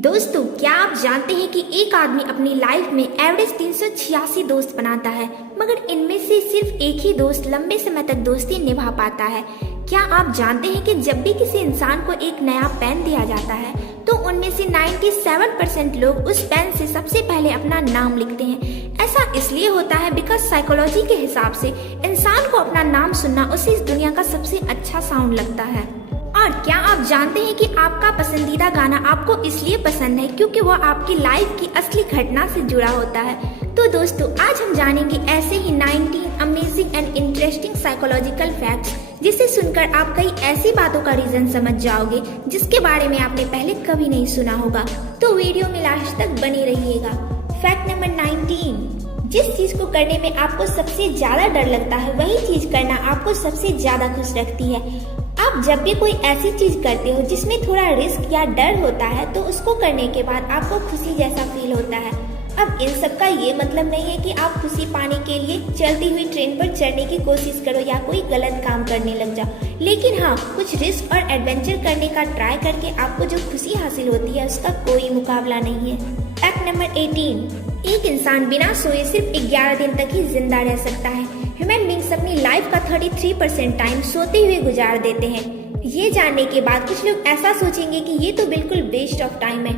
दोस्तों, क्या आप जानते हैं कि एक आदमी अपनी लाइफ में एवरेज 386 दोस्त बनाता है, मगर इनमें से सिर्फ एक ही दोस्त लंबे समय तक दोस्ती निभा पाता है। क्या आप जानते हैं कि जब भी किसी इंसान को एक नया पेन दिया जाता है तो उनमें से 97% लोग उस पेन से सबसे पहले अपना नाम लिखते हैं। ऐसा इसलिए होता है बिकॉज साइकोलॉजी के हिसाब से इंसान को अपना नाम सुनना उसे इस दुनिया का सबसे अच्छा साउंड लगता है। और क्या आप जानते हैं कि आपका पसंदीदा गाना आपको इसलिए पसंद है क्योंकि वो आपकी लाइफ की असली घटना से जुड़ा होता है। तो दोस्तों, आज हम जानेंगे ऐसे ही 19 amazing and interesting psychological facts जिसे सुनकर आप कई ऐसी बातों का रीजन समझ जाओगे जिसके बारे में आपने पहले कभी नहीं सुना होगा। तो वीडियो में लास्ट तक बने रहिएगा। फैक्ट नंबर 19, जिस चीज को करने में आपको सबसे ज्यादा डर लगता है वही चीज करना आपको सबसे ज्यादा खुश रखती है। आप जब भी कोई ऐसी चीज करते हो जिसमें थोड़ा रिस्क या डर होता है तो उसको करने के बाद आपको खुशी जैसा फील होता है। अब इन सब का ये मतलब नहीं है कि आप खुशी पाने के लिए चलती हुई ट्रेन पर चढ़ने की कोशिश करो या कोई गलत काम करने लग जाओ, लेकिन हाँ, कुछ रिस्क और एडवेंचर करने का ट्राई करके आपको जो खुशी हासिल होती है उसका कोई मुकाबला नहीं है। फैक्ट नंबर 18, एक इंसान बिना सोए सिर्फ 11 दिन तक ही जिंदा रह सकता है। ह्यूमन बींग्स अपनी लाइफ का 33% टाइम सोते हुए गुजार देते हैं। ये जानने के बाद कुछ लोग ऐसा सोचेंगे कि ये तो बिल्कुल वेस्ट ऑफ टाइम है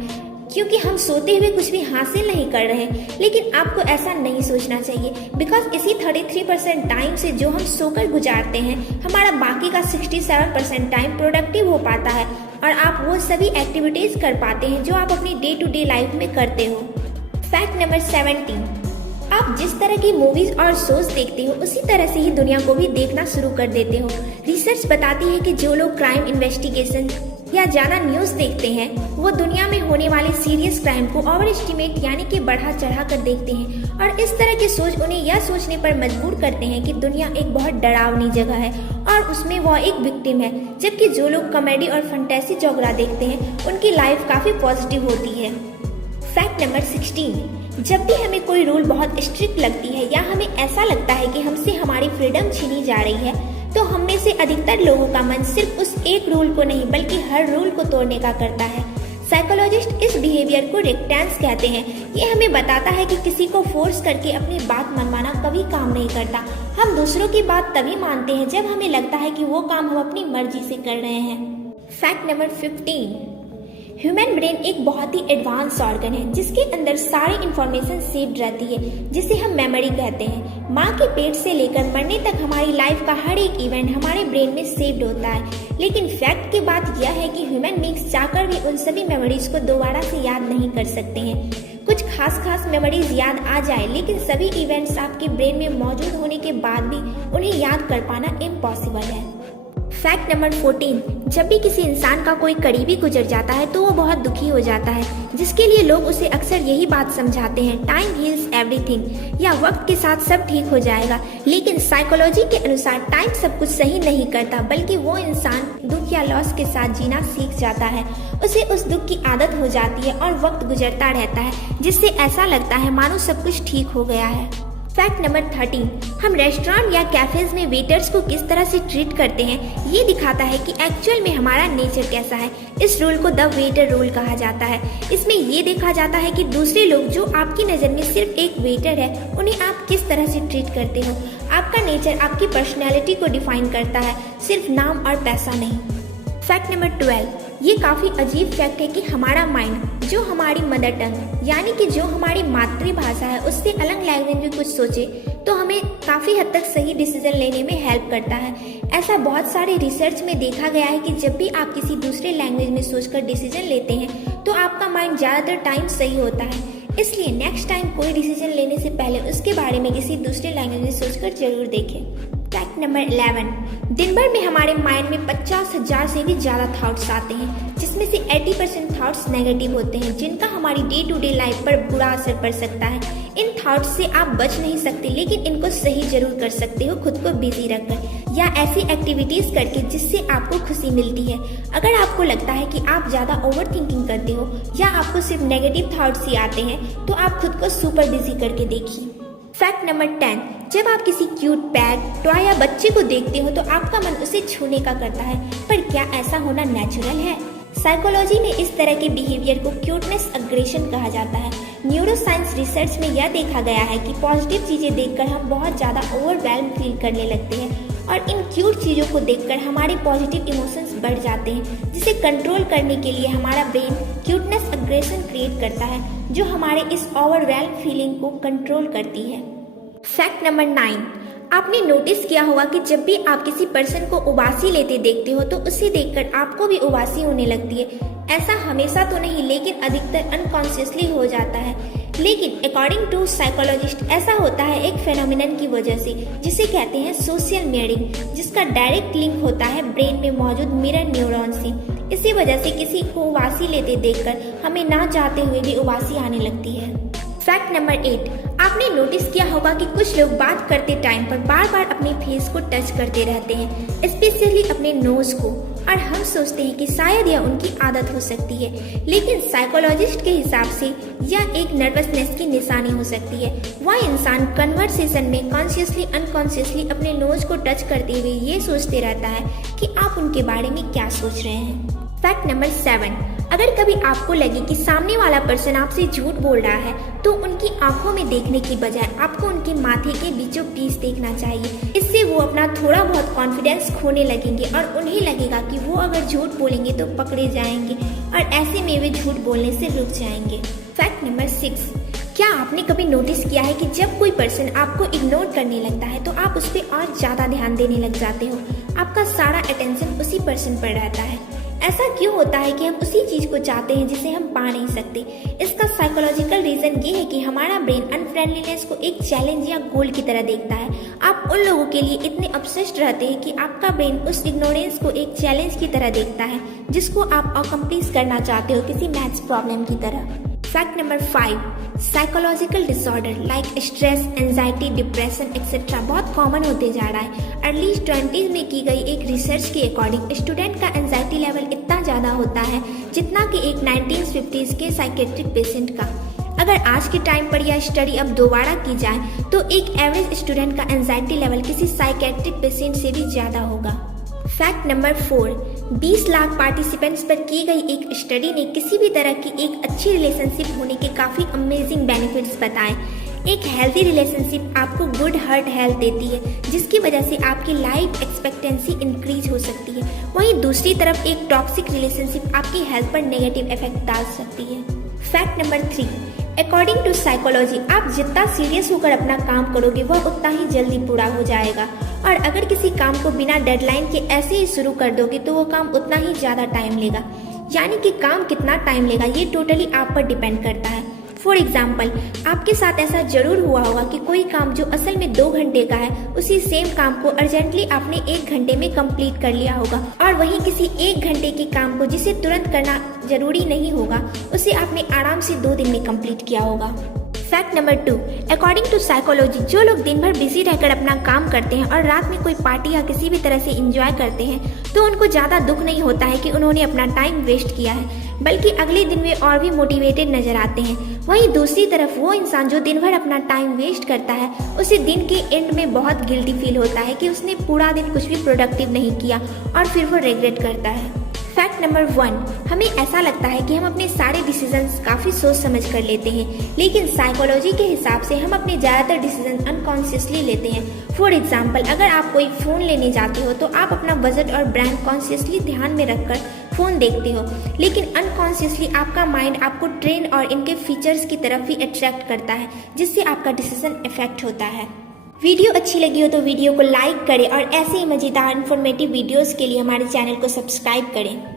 क्योंकि हम सोते हुए कुछ भी हासिल नहीं कर रहे हैं, लेकिन आपको ऐसा नहीं सोचना चाहिए बिकॉज इसी 33% टाइम से जो हम सोकर गुजारते हैं हमारा बाकी का 67% टाइम प्रोडक्टिव हो पाता है और आप वो सभी एक्टिविटीज कर पाते हैं जो आप अपनी डे टू डे लाइफ में करते हो। फैक्ट नंबर 17, आप जिस तरह की मूवीज और शोज देखते हो उसी तरह से ही दुनिया को भी देखना शुरू कर देते हो। रिसर्च बताती है कि जो लोग क्राइम इन्वेस्टिगेशन या ज्यादा न्यूज देखते हैं वो दुनिया में होने वाले सीरियस क्राइम को ओवर एस्टिमेट यानी कि बढ़ा चढ़ा कर देखते हैं और इस तरह की सोच उन्हें यह सोचने पर मजबूर करते हैं कि दुनिया एक बहुत डरावनी जगह है और उसमें वह एक विक्टिम है, जबकि जो लोग कॉमेडी और फंटेसी जोगरा देखते हैं उनकी लाइफ काफी पॉजिटिव होती है। फैक्ट नंबर 16, जब भी हमें कोई रूल बहुत स्ट्रिक्ट लगती है या हमें ऐसा लगता है कि हमसे हमारी फ्रीडम छीनी जा रही है तो हम में से अधिकतर लोगों का मन सिर्फ उस एक रूल को नहीं बल्कि हर रूल को तोड़ने का करता है। साइकोलॉजिस्ट इस बिहेवियर को रेक्टेंस कहते हैं। ये हमें बताता है कि किसी को फोर्स करके अपनी बात मनवाना कभी काम नहीं करता। हम दूसरों की बात तभी मानते हैं जब हमें लगता है कि वो काम हम अपनी मर्जी से कर रहे हैं। फैक्ट नंबर 15, ह्यूमन ब्रेन एक बहुत ही एडवांस ऑर्गन है जिसके अंदर सारी इंफॉर्मेशन सेव्ड रहती है जिसे हम मेमोरी कहते हैं। माँ के पेट से लेकर मरने तक हमारी लाइफ का हर एक इवेंट हमारे ब्रेन में सेव्ड होता है, लेकिन फैक्ट की बात यह है कि ह्यूमन बींग्स चाहकर भी उन सभी मेमोरीज को दोबारा से याद नहीं कर सकते हैं। कुछ खास मेमोरीज याद आ जाए लेकिन सभी इवेंट्स आपके ब्रेन में मौजूद होने के बाद भी उन्हें याद कर पाना इम्पॉसिबल है। फैक्ट नंबर 14, जब भी किसी इंसान का कोई करीबी गुजर जाता है तो वो बहुत दुखी हो जाता है, जिसके लिए लोग उसे अक्सर यही बात समझाते हैं, टाइम हील्स एवरीथिंग, या वक्त के साथ सब ठीक हो जाएगा। लेकिन साइकोलॉजी के अनुसार टाइम सब कुछ सही नहीं करता, बल्कि वो इंसान दुख या लॉस के साथ जीना सीख जाता है। उसे उस दुख की आदत हो जाती है और वक्त गुजरता रहता है जिससे ऐसा लगता है मानो सब कुछ ठीक हो गया है। फैक्ट नंबर 13, हम रेस्टोरेंट या कैफेज में वेटर्स को किस तरह से ट्रीट करते हैं ये दिखाता है कि एक्चुअल में हमारा नेचर कैसा है। इस रूल को द वेटर रूल कहा जाता है। इसमें ये देखा जाता है कि दूसरे लोग जो आपकी नज़र में सिर्फ एक वेटर है उन्हें आप किस तरह से ट्रीट करते हो। आपका नेचर आपकी पर्सनैलिटी को डिफाइन करता है, सिर्फ नाम और पैसा नहीं। फैक्ट नंबर 12, ये काफ़ी अजीब फैक्ट है कि हमारा माइंड जो हमारी मदर टंग यानी कि जो हमारी मातृभाषा है उससे अलग लैंग्वेज में कुछ सोचे तो हमें काफ़ी हद तक सही डिसीजन लेने में हेल्प करता है। ऐसा बहुत सारे रिसर्च में देखा गया है कि जब भी आप किसी दूसरे लैंग्वेज में सोचकर डिसीजन लेते हैं तो आपका माइंड ज़्यादातर टाइम सही होता है। इसलिए नेक्स्ट टाइम कोई डिसीजन लेने से पहले उसके बारे में किसी दूसरे लैंग्वेज में सोचकर जरूर देखें। फैक्ट नंबर 11, दिन भर में हमारे माइंड में 50,000 से भी ज़्यादा थॉट्स आते हैं जिसमें से 80% थॉट्स नेगेटिव होते हैं जिनका हमारी डे टू डे लाइफ पर बुरा असर पड़ सकता है। इन थॉट्स से आप बच नहीं सकते लेकिन इनको सही जरूर कर सकते हो खुद को बिजी रखकर या ऐसी एक्टिविटीज़ करके जिससे आपको खुशी मिलती है। अगर आपको लगता है कि आप ज़्यादा ओवर थिंकिंग करते हो या आपको सिर्फ नेगेटिव थॉट्स ही आते हैं तो आप खुद को सुपर बिजी करके देखिए। फैक्ट नंबर 10, जब आप किसी क्यूट पेट, टॉय या बच्चे को देखते हो तो आपका मन उसे छूने का करता है, पर क्या ऐसा होना नेचुरल है? साइकोलॉजी में इस तरह के बिहेवियर को क्यूटनेस अग्रेशन कहा जाता है। न्यूरोसाइंस रिसर्च में यह देखा गया है कि पॉजिटिव चीजें देखकर हम बहुत ज्यादा ओवरवेल्म फील करने लगते हैं और इन क्यूट चीजों को देखकर हमारे पॉजिटिव इमोशंस बढ़ जाते हैं, जिसे कंट्रोल करने के लिए हमारा ब्रेन क्यूटनेस अग्रेशन क्रिएट करता है, जो हमारे इस ओवरवेल्म फीलिंग को कंट्रोल करती है। फैक्ट नंबर 9, आपने नोटिस किया होगा कि जब भी आप किसी पर्सन को उबासी लेते देखते हो तो उसे देखकर आपको भी उबासी होने लगती है। ऐसा हमेशा तो नहीं, लेकिन अधिकतर अनकॉन्शियसली हो जाता है। लेकिन अकॉर्डिंग टू साइकोलॉजिस्ट ऐसा होता है एक फेनोमेनन की वजह से, जिसे कहते हैं सोशल मिररिंग, जिसका डायरेक्ट लिंक होता है ब्रेन में मौजूद मिरर न्यूरॉन से। इसी वजह से किसी को उबासी लेते देखकर हमें ना चाहते हुए भी उबासी आने लगती है। फैक्ट नंबर 8, आपने नोटिस किया होगा कि कुछ लोग बात करते टाइम पर बार बार अपने फेस को टच करते रहते हैं, स्पेशली अपने नोज को, और हम सोचते हैं कि शायद यह उनकी आदत हो सकती है, लेकिन साइकोलॉजिस्ट के हिसाब से यह एक नर्वसनेस की निशानी हो सकती है। वह इंसान कन्वर्सेशन में कॉन्शियसली अनकॉन्शियसली अपने नोज को टच करते हुए ये सोचते रहता है कि आप उनके बारे में क्या सोच रहे हैं। फैक्ट नंबर 7, अगर कभी आपको लगे कि सामने वाला पर्सन आपसे झूठ बोल रहा है तो उनकी आंखों में देखने की बजाय आपको उनके माथे के बीचों बीच देखना चाहिए। इससे वो अपना थोड़ा बहुत कॉन्फिडेंस खोने लगेंगे और उन्हें लगेगा कि वो अगर झूठ बोलेंगे तो पकड़े जाएंगे और ऐसे में वे झूठ बोलने से रुक जाएंगे। फैक्ट नंबर 6, क्या आपने कभी नोटिस किया है कि जब कोई पर्सन आपको इग्नोर करने लगता है तो आप उस पर और ज्यादा ध्यान देने लग जाते हो? आपका सारा अटेंशन उसी पर्सन पर रहता है। ऐसा क्यों होता है कि हम उसी चीज को चाहते हैं जिसे हम पा नहीं सकते? इसका साइकोलॉजिकल रीजन ये है कि हमारा ब्रेन अनफ्रेंडलीनेस को एक चैलेंज या गोल की तरह देखता है। आप उन लोगों के लिए इतने ऑब्सेस्ड रहते हैं कि आपका ब्रेन उस इग्नोरेंस को एक चैलेंज की तरह देखता है, जिसको आप अकम्प्लिश करना चाहते हो किसी मैथ्स प्रॉब्लम की तरह। Fact number 5, psychological disorder like stress, anxiety, depression etcetera बहुत कॉमन होते जा रहा है। अर्ली 20s में की गई एक रिसर्च के अकॉर्डिंग स्टूडेंट का एंजाइटी लेवल इतना ज़्यादा होता है जितना कि एक 1950s के साइकेट्रिक पेशेंट का। अगर आज के टाइम पर यह स्टडी अब दोबारा की जाए तो एक एवरेज स्टूडेंट का एंजाइटी लेवल किसी साइकेट्रिक पेशेंट से भी ज़्यादा होगा। फैक्ट नंबर 4, 20 लाख पार्टिसिपेंट्स पर की गई एक स्टडी ने किसी भी तरह की एक अच्छी रिलेशनशिप होने के काफ़ी अमेजिंग बेनिफिट्स बताए। एक हेल्दी रिलेशनशिप आपको गुड हार्ट हेल्थ देती है, जिसकी वजह से आपकी लाइफ एक्सपेक्टेंसी इंक्रीज हो सकती है। वहीं दूसरी तरफ एक टॉक्सिक रिलेशनशिप आपकी हेल्थ पर नेगेटिव इफेक्ट डाल सकती है। Fact number 3, according to psychology आप जितना सीरियस होकर अपना काम करोगे वह उतना ही जल्दी पूरा हो जाएगा, और अगर किसी काम को बिना डेडलाइन के ऐसे ही शुरू कर दोगे तो वो काम उतना ही ज़्यादा टाइम लेगा। यानी कि काम कितना टाइम लेगा ये टोटली आप पर डिपेंड करता है। फॉर एग्जाम्पल, आपके साथ ऐसा जरूर हुआ होगा कि कोई काम जो असल में 2 घंटे का है उसी सेम काम को अर्जेंटली आपने 1 घंटे में कंप्लीट कर लिया होगा, और वहीं किसी 1 घंटे के काम को जिसे तुरंत करना जरूरी नहीं होगा उसे आपने आराम से 2 दिन में कंप्लीट किया होगा। Fact number 2, according to psychology जो लोग दिन भर बिजी रहकर अपना काम करते हैं और रात में कोई पार्टी या किसी भी तरह से एंजॉय करते हैं तो उनको ज़्यादा दुख नहीं होता है कि उन्होंने अपना टाइम वेस्ट किया है, बल्कि अगले दिन वे और भी मोटिवेटेड नजर आते हैं। वहीं दूसरी तरफ वो इंसान जो दिन भर अपना टाइम वेस्ट करता है उसे दिन के एंड में बहुत गिल्टी फील होता है कि उसने पूरा दिन कुछ भी प्रोडक्टिव नहीं किया और फिर वो रिग्रेट करता है। फैक्ट नंबर 1, हमें ऐसा लगता है कि हम अपने सारे डिसीजंस काफ़ी सोच समझ कर लेते हैं, लेकिन साइकोलॉजी के हिसाब से हम अपने ज़्यादातर डिसीजन अनकॉन्शियसली लेते हैं। फॉर एग्जाम्पल, अगर आप कोई फ़ोन लेने जाते हो तो आप अपना बजट और ब्रांड कॉन्शियसली ध्यान में रखकर फ़ोन देखते हो, लेकिन अनकॉन्शियसली आपका माइंड आपको ट्रेंड और इनके फीचर्स की तरफ ही अट्रैक्ट करता है, जिससे आपका डिसीजन इफेक्ट होता है। वीडियो अच्छी लगी हो तो वीडियो को लाइक करें और ऐसे ही मज़ेदार इन्फॉर्मेटिव वीडियोस के लिए हमारे चैनल को सब्सक्राइब करें।